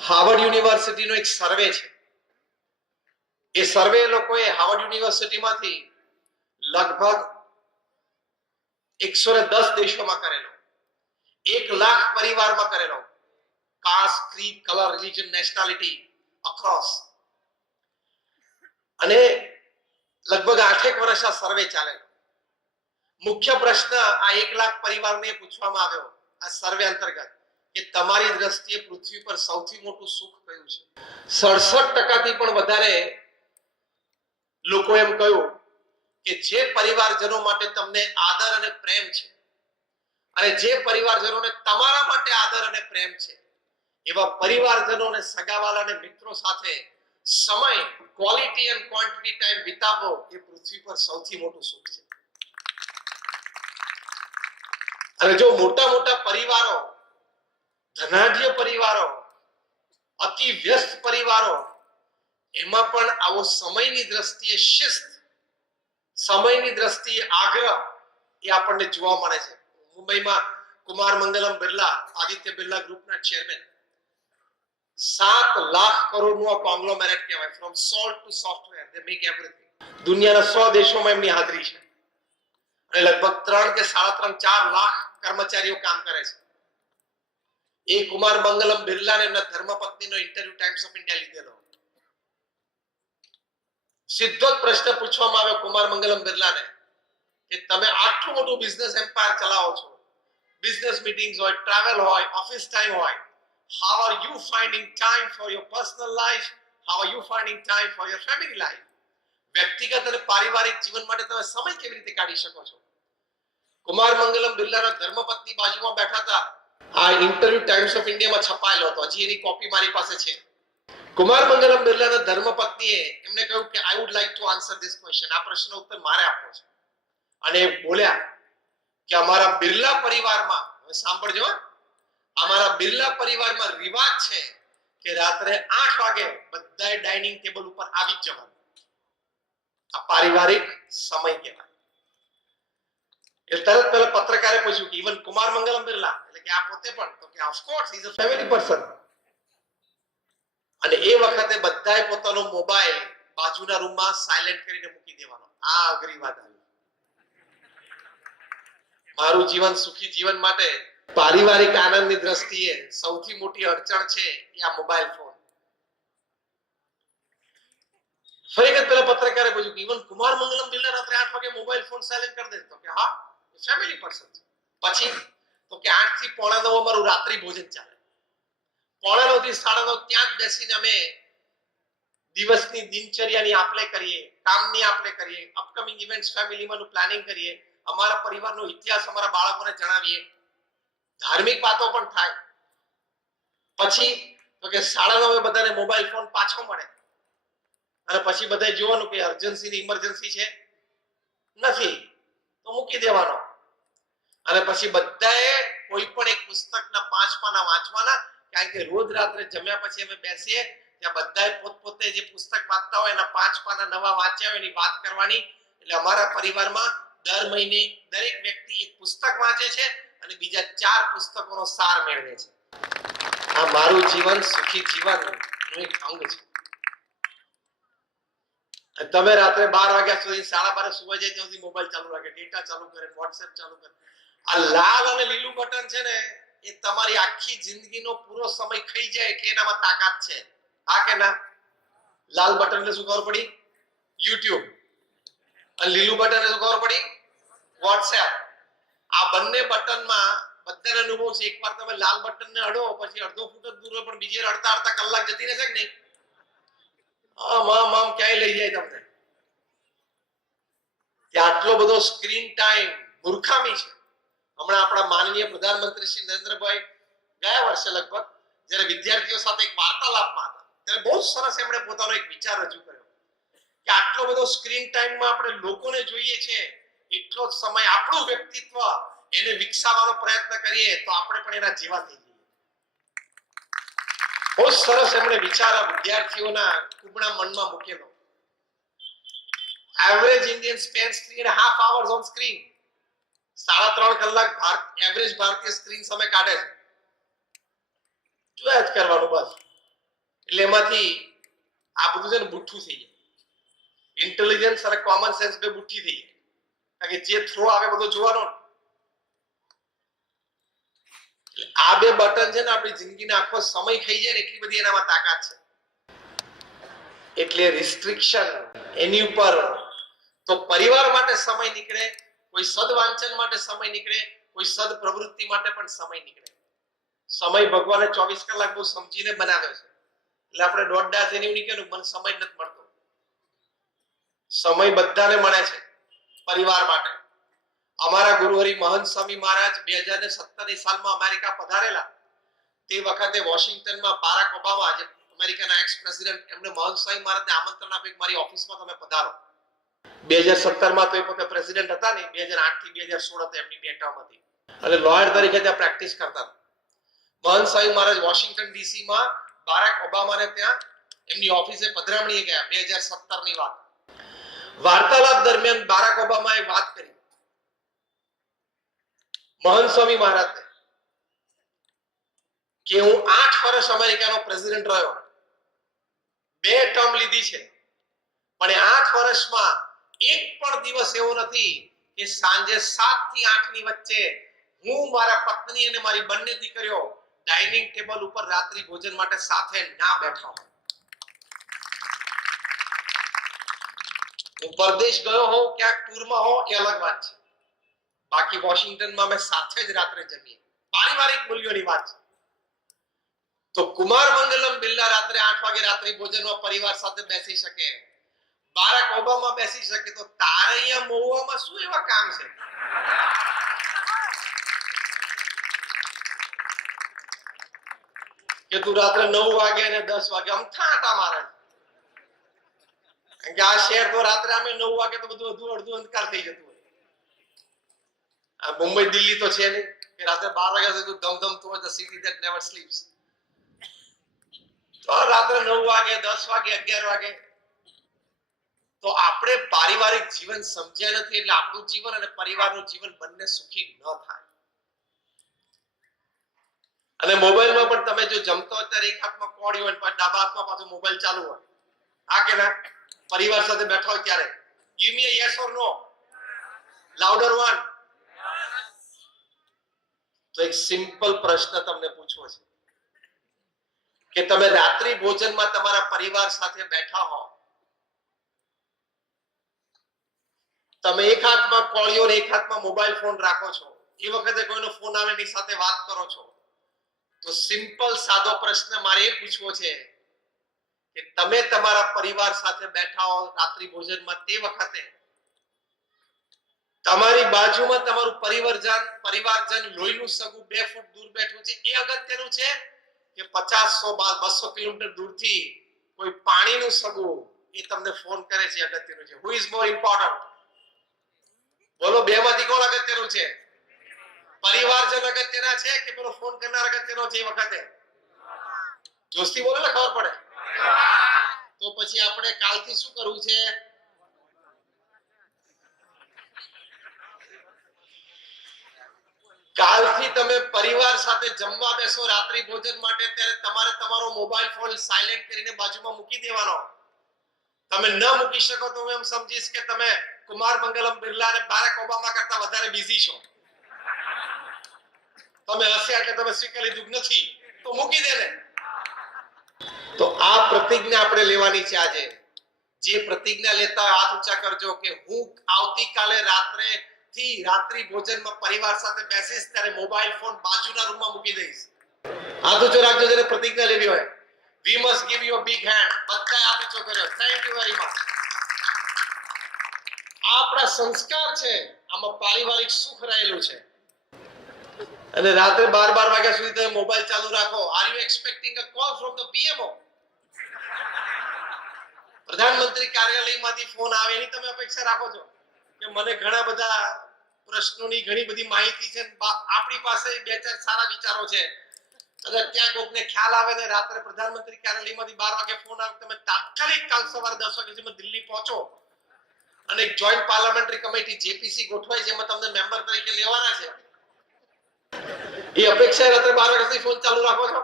Harvard યુનિવર્સિટીનો એક સર્વે છે. એ સર્વે લોકોએ હાર્વર્ડ યુનિવર્સિટીમાંથી લગભગ 110 દેશોમાં કરેલો, 1 લાખ પરિવારમાં કરેલો, caste, creed, colour, religion, nationality across, અને લગભગ 8 વર્ષ આ સર્વે ચાલેલો. મુખ્ય પ્રશ્ન આ 1 લાખ પરિવારને પૂછવામાં આવ્યો આ સર્વે અંતર્ગત કે તમારી દ્રષ્ટિએ પૃથ્વી પર સૌથી મોટું સુખ કયું છે? 67% પણ વધારે લોકો એમ કહ્યું કે જે પરિવારજનો માટે તમને આદર અને પ્રેમ છે, અને જે પરિવારજનોને તમારા માટે આદર અને પ્રેમ છે, એવા પરિવારજનો અને સગાવાલા અને મિત્રો સાથે સમય, ક્વોલિટી એન્ડ ક્વોન્ટિટી ટાઈમ વિતાવવો એ પૃથ્વી પર સૌથી મોટું સુખ છે. અને જો મોટા મોટા પરિવારો, ધનાઢ્ય પરિવારો, અતિ વ્યસ્ત પરિવારો, એમાં પણ આવો સમયની દ્રષ્ટિએ શિસ્ત, સમયની દ્રષ્ટિએ આગ્રહ એ આપણને જોવા મળે છે. મુંબઈમાં કુમાર મંગલમ બિરલા, આદિત્ય બિરલા ગ્રુપના ચેરમેન, 7 લાખ કરોડનું આ કોંગ્લોમેરેટ કહેવાય. From salt two software they make everything. દુનિયાના 100 દેશોમાં એમની હાજરી છે, અને લગભગ 3 કે 3.5-4 લાખ કર્મચારીઓ કામ કરે છે. એ કુમાર મંગલમ બિરલાને એમના ધર્મપત્નીનો ઇન્ટરવ્યુ ટાઈમ્સ ઓફ ઇન્ડિયા લીધેલો. સીધો જ પ્રશ્ન પૂછવામાં આવ્યો કુમાર મંગલમ બિરલાને કે તમે આટલું મોટું બિઝનેસ એમ્પાયર ચલાવો છો, બિઝનેસ મીટિંગ્સ હોય, ટ્રાવેલ હોય, ઓફિસ ટાઈમ હોય, how are you finding time for your personal life? How are you finding time for your family life? વ્યક્તિગત અને પારિવારિક જીવન માટે તમે સમય કેવી રીતે કાઢી શકો છો? કુમાર મંગલમ બિરલાના ધર્મપત્ની બાજુમાં બેઠા હતા. આ ઇન્ટરવ્યુ ટાઈમ્સ ઓફ ઇન્ડિયામાં છપાયેલો હતો, હજી એની કોપી મારી પાસે છે. કુમાર મંગલમ બિરલાના ધર્મપત્નીએ એમને કહ્યું કે I would like to answer this question. આ પ્રશ્નનો ઉત્તર મારે આપવો છે. અને બોલ્યા કે અમારા બિરલા પરિવારમાં, હવે સાંભળજો, અમારા બિરલા પરિવારમાં રિવાજ છે કે રાત્રે 8 વાગે બધાએ ડાઇનિંગ ટેબલ ઉપર આવી જ જવાનું. આ પારિવારિક સમય કહેવાય. તરત પહેલા પત્રકારે પૂછ્યું કે ઇવન કુમાર મંગલમ બિરલા, એટલે કે આ પોતે પણ? તો કે of course is a family person. અને એ વખતે બધાએ પોતાનો મોબાઈલ બાજુના રૂમમાં સાયલેન્ટ કરીને મૂકી દેવાનો. આ અઘરી વાત આવી. મારું જીવન સુખી જીવન માટે પારિવારિક આનંદની દ્રષ્ટિએ સૌથી મોટી અડચણ છે એ આ મોબાઈલ ફોન. ફરી વખત પેલા પત્રકારે પૂછ્યું કે ઇવન કુમાર મંગલમ બિરલા રાત્રે 8 વાગે મોબાઈલ ફોન સાયલેન્ટ કરી દે? તો કે હા, ફેમિલી પર્સન. પછી તો કે 8 થી 8:45 અમારું રાત્રિ ભોજન ચાલે. 8:45 થી 9:30 ત્યાં જ બેસીને અમે દિવસની દિનચર્યાની આપલે કરીએ, કામની આપલે કરીએ, અપકમિંગ ઇવેન્ટ્સ ફેમિલીમાંનું પ્લાનિંગ કરીએ, અમારા પરિવારનો ઇતિહાસ અમારા બાળકોને જણાવીએ, ધાર્મિક વાતો પણ થાય. પછી તો કે 9:30 બધાને મોબાઈલ ફોન પાછો મળે, અને પછી બધાએ જોવાનું કે અર્જન્સી ની ઇમરજન્સી છે, નથી, તો મૂકી દેવાનો. અને પછી બધાએ કોઈ પણ એક પુસ્તકના 5 પાના વાંચવાના, કારણ કે રોજ રાત્રે જમ્યા પછી અમે બેસીએ ત્યાં બધાએ પોતપોતે જે પુસ્તક વાંચતા હોય એના 5 પાના નવા વાંચ્યા હોય એની વાત કરવાની. એટલે અમારા પરિવારમાં દર મહિને દરેક વ્યક્તિ એક પુસ્તક વાંચે છે અને બીજા 4 પુસ્તકોનો સાર મેળવે છે. આ મારું જીવન સુખી જીવનનું એક અંગ છે. તમે રાત્રે 12 વાગ્યા સુધી, 12:30 સુવા જાય ત્યાં સુધી મોબાઈલ ચાલુ રાખે, ડેટા ચાલુ કરે, વોટ્સએપ ચાલુ કરે. આ લાલ અને લીલું બટન છે ને, એ તમારી આખી જિંદગીનો પૂરો સમય ખાઈ જાય કે એનામાં તાકાત છે? હા કે ના? લાલ બટન એટલે શું ખબર પડી? YouTube. અને લીલું બટન એટલે શું ખબર પડી? વોટ્સએપ. આ બંને બટનમાં બધાને અનુભવ છે, એકવાર તમે લાલ બટનને અડો પછી અડધો ફૂટ જ દૂર હોય પણ બીજે અડતા કલાક જતી રહેશે કે નહીં? આમ ક્યાંય લઈ જાય તમને. આટલો બધો સ્ક્રીન ટાઈમ મૂર્ખામી છે. હમણાં આપણા માનનીય પ્રધાનમંત્રી શ્રી નરેન્દ્રભાઈ ગયા વર્ષે લગભગ જ્યારે વિદ્યાર્થીઓ સાથે એક વાર્તાલાપમાં હતા ત્યારે બહુ સરસ એમણે પોતાનો એક વિચાર રજૂ કર્યો કે આટલો બધો સ્ક્રીન ટાઈમમાં આપણે લોકોને જોઈએ છે, એટલો જ સમય આપણું વ્યક્તિત્વ એને વિકસાવવાનો પ્રયત્ન કરીએ તો આપણે પણ એના જેવા થઈ જઈએ. બહુ સરસ એમણે વિચાર વિદ્યાર્થીઓના કુબડા મનમાં મૂકેલો. Average Indian spends 3.5 hours on screen. 3.5 કલાક એવરેજ ભારતીય સ્ક્રીન સમય કાઢે છે. જોયા જ કરવાનું બસ. એટલે એમાંથી આ બધું છે ને બુઠ્ઠું થઈ જાય. ઇન્ટેલિજન્સ અને કોમન સેન્સ બે બુઠ્ઠી થઈ જાય, કારણ કે જે થ્રો આવે બધો જોવાનો. આ બે બટન છે ને આપણી જિંદગીનો આખો સમય ખાઈ જાય ને એટલી બધી એનામાં તાકાત છે. એટલે રિસ્ટ્રિક્શન એની ઉપર. તો પરિવાર માટે સમય નીકળે, કોઈ સદવાંચન માટે સમય નીકળે, કોઈ સદ પ્રવૃત્તિ માટે પણ સમય નીકળે. સમય ભગવાને 24 કલાક બહુ સમજીને બનાવ્યો છે, એટલે આપણે દોડડા જેની એવું નીકળ્યું મને સમય નથી મળતો. સમય બધાને મળે છે પરિવાર માટે. અમારા ગુરુહરિ મહંત સ્વામી મહારાજ 2017 ની સાલમાં અમેરિકા પધારેલા. તે વખતે વોશિંગ્ટનમાં બારાક ઓબામા, જે અમેરિકાના એક્સ પ્રેસિડેન્ટ, એમણે મહંત સ્વામી મહારાજને આમંત્રણ આપ્યું કે મારી ઓફિસમાં તમે પધારો. 2017 માં તો એ પોતે પ્રેસિડેન્ટ હતા નહીં, 2008 થી 2016 હતી એમની બે ટર્મ હતી, અને લોયર તરીકે ત્યાં પ્રેક્ટિસ કરતા હતા. મહંત સ્વામી મહારાજ વોશિંગ્ટન ડીસી માં બારાક ઓબામાને ત્યાં એમની ઓફિસે પધરામણીએ ગયા. 2017 ની વાત. વાર્તાલાપ દરમિયાન બારાક ઓબામાએ વાત કરી મહંત સ્વામી મહારાજને કે હું 8 વર્ષ અમેરિકાનો પ્રેસિડેન્ટ રહ્યો, 2 ટર્મ લીધી છે, પણ 8 વર્ષમાં એક પણ દિવસ એવો નથી કે સાંજે 7 થી 8 ની વચ્ચે હું મારા પત્ની અને મારી બંને દીકરીઓ ડાઇનિંગ ટેબલ ઉપર રાત્રિ ભોજન માટે સાથે ના બેઠા હોય. હું પરદેશ ગયો હોઉં, ક્યાંક ટૂરમાં હોઉં, એ અલગ વાત છે. બાકી વોશિંગ્ટનમાં અમે સાથે જ રાત્રે જમીએ. પારિવારિક મૂલ્યોની વાત છે. તો કુમાર મંગલમ બિરલા રાત્રે 8 વાગે રાત્રિ ભોજનમાં પરિવાર સાથે બેસી શકે, બારાક ઓબામા બેસી શકે, તો તારે અહીંયા મહુવામાં શું એવા કામ છે? કે તું રાત્રે 9 વાગે અને 10 વાગે અમથાટા મારે. કારણ કે આ શહેર તો રાત્રે અમે 9 વાગે તો બધું અડધું અંધકાર થઈ જતું હોય. આ મુંબઈ દિલ્હી તો છે નહીં કે રાત્રે 12 વાગ્યા સુધી ધમધમ તો the city that never sleeps. તો રાત્રે 9 વાગે, 10 વાગે, 11 વાગે. તો આપણે પારિવારિક જીવન સમજ્યા નથી, એટલે આપણું જીવન અને પરિવારનું જીવન બંને સુખી ન થાય. અને મોબાઈલમાં પણ તમે જો જમતો હોય ત્યારે એક હાથમાં કોડી હોય, પણ ડાબા હાથમાં પાછો મોબાઈલ ચાલુ હોય. હા કે ના? પરિવાર સાથે બેઠા હોય ત્યારે give me a yes or no, louder one. તો એક સિમ્પલ પ્રશ્ન તમને પૂછવો છે કે તમે રાત્રિ ભોજનમાં તમારા પરિવાર સાથે બેઠા હો, તમે એક હાથમાં કોળીઓ અને એક હાથમાં મોબાઈલ ફોન રાખો છો, એ વખતે કોઈનો ફોન આવે એની સાથે વાત કરો છો, તો સિમ્પલ સાદો પ્રશ્ન મારે એ પૂછવો છે કે તમે તમારા પરિવાર સાથે બેઠા હો રાત્રિ ભોજનમાં, તે વખતે તમારી બાજુમાં તમારું પરિવારજન લોહીનું સગું 2 ફૂટ દૂર બેઠું છે, એ અગત્યનું છે કે 50, 100, 200 કિલોમીટર દૂરથી કોઈ પાણીનું સગું એ તમને ફોન કરે છે, અગત્યનું છે? Who is more important? બોલો, બેમાંથી કોણ અગત્યનું છે? પરિવારજન અગત્યના છે કે પેલો ફોન કરનાર અગત્યનો છે? એ વખતે જોસ્તી બોલે ને ખબર પડે. તો પછી આપણે કાલથી શું કરવું છે? કાલથી તમે પરિવાર સાથે જમવા બેસો રાત્રિ ભોજન માટે, ત્યારે તમારે તમારો મોબાઈલ ફોન સાયલેન્ટ કરીને બાજુમાં મૂકી દેવાનો. તમે ન મૂકી શકો તો હું એમ સમજીશ કે તમે કુમાર મંગલમ બિરલા અને બારાક ઓબામા કરતા વધારે બિઝી છો. તમે હશે એટલે તમે સ્વીકાર લીધું નથી, તો મૂકી દે ને. તો આ પ્રતિજ્ઞા આપણે લેવાની છે આજે. જે પ્રતિજ્ઞા લેતા હોય હાથ ઊંચા કરજો કે હું આવતીકાલે રાત્રિ ભોજનમાં પરિવાર સાથે બેસીશ ત્યારે મોબાઈલ ફોન બાજુના રૂમમાં મૂકી દઈશ. હાથ ઊંચો રાખજો જેને પ્રતિજ્ઞા લેવી હોય. We must give you a big hand. બધાએ હાથ ઊંચો કર્યો. Thank you very much. આપણા સંસ્કાર છે, આમાં પારિવારિક સુખ રહેલું છે. અને રાત્રે 12 વાગ્યા સુધી તમે મોબાઈલ ચાલુ રાખો. Are you expecting a call from the PMO? પ્રધાનમંત્રી કાર્યાલયમાંથી ફોન આવે એની તમે અપેક્ષા રાખો છો કે મને ઘણા બધા પ્રશ્નોની ઘણી બધી માહિતી છે, આપણી પાસે 2-4 સારા વિચારો છે, અને ત્યાં કોકને ખ્યાલ આવે ને રાત્રે પ્રધાનમંત્રી કાર્યાલયમાંથી 12 વાગે ફોન આવે, તમે તાત્કાલિક કાલ સવારે 10 વાગે જેમાં દિલ્હી પહોંચો અને એક જોઈન્ટ પાર્લામેન્ટરી કમિટી જેપીસી ગોઠવાય છે, એમાં તમને મેમ્બર તરીકે લેવાના છે. એ અપેક્ષા રાત્રે 12 વાગ્યા સુધી ફોન ચાલુ રાખો છો?